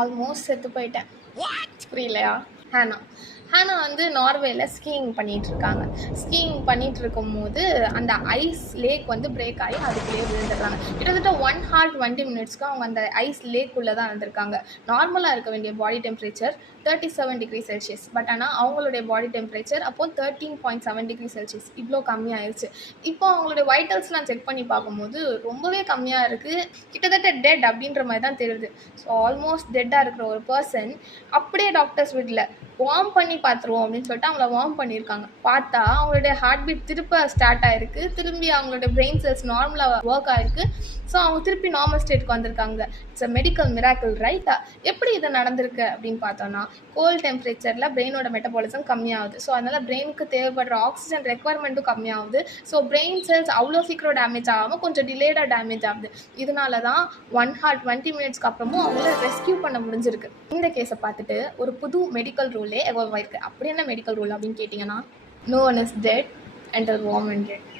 Almost செத்து போயிட்டேன். புரியலையா? ஹேனா ஹேனா வந்து நார்வேல ஸ்கீயிங் பண்ணிட்டு இருக்காங்க. ஸ்கீயிங் பண்ணிட்டு இருக்கும்போது அந்த ஐஸ் லேக் வந்து பிரேக் ஆகி அதுக்குள்ளேயே விழுந்துடுறாங்க. கிட்டத்தட்ட 1 ஹார் 20 மினிட்ஸ்க்கு அவங்க அந்த ஐஸ் லேக்குள்ளே தான் இருந்திருக்காங்க. நார்மலாக இருக்க வேண்டிய body temperature 37 degree Celsius. But ஆனால் அவங்களுடைய பாடி டெம்பரேச்சர் அப்போ 13.7 டிகிரி செல்சியஸ். இவ்வளோ கம்மியாயிருச்சு. இப்போ அவங்களுடைய வைட்டல்ஸ்லாம் செக் பண்ணி பார்க்கும்போது ரொம்பவே கம்மியாக இருக்குது. கிட்டத்தட்ட டெட் அப்படின்ற மாதிரி தான் தெரியுது. ஸோ ஆல்மோஸ்ட் டெட்டாக இருக்கிற ஒரு பர்சன் அப்படியே டாக்டர்ஸ் விடல, வார்ம் பண்ணி பார்த்துருவோம் அப்படின்னு சொல்லிட்டு அவங்கள வார்ம் பண்ணியிருக்காங்க. பார்த்தா அவங்களுடைய ஹார்ட் பீட் திருப்ப ஸ்டார்ட் ஆயிருக்கு. திரும்பி அவங்களுடைய பிரெயின் செல்ஸ் நார்மலாக ஒர்க் ஆயிருக்கு. ஸோ அவங்க திருப்பி நார்மல் ஸ்டேட்டுக்கு வந்திருக்காங்க. இட்ஸ் அ மெடிக்கல் மிராக்கிள், ரைட்டா? எப்படி இது நடந்திருக்கு அப்படின்னு பார்த்தோன்னா, கோல்ட் டெம்பரேச்சரில் பிரெயினோட மெட்டபாலிசம் கம்மியாகுது. ஸோ அதனால் பிரெயினுக்கு தேவைப்படுற ஆக்சிஜன் ரெக்குவயர்மெண்ட்டும் கம்மியாகுது. ஸோ பிரெயின் செல்ஸ் அவ்வளோ சீக்கிரம் டேமேஜ் ஆகாமல் கொஞ்சம் டிலேடாக டேமேஜ் ஆகுது. இதனால தான் 1 ஹார் 20 மினிட்ஸ்க்கு அப்புறமும் அவங்கள ரெஸ்கியூ பண்ண முடிஞ்சிருக்கு. இந்த கேஸை பார்த்துட்டு ஒரு புது மெடிக்கல் ரூலே எவால்வ் ஆயிருக்கு. அப்படி என்ன மெடிக்கல் ரூல் அப்படின்னு கேட்டிங்கன்னா, no one is dead until warm and dead.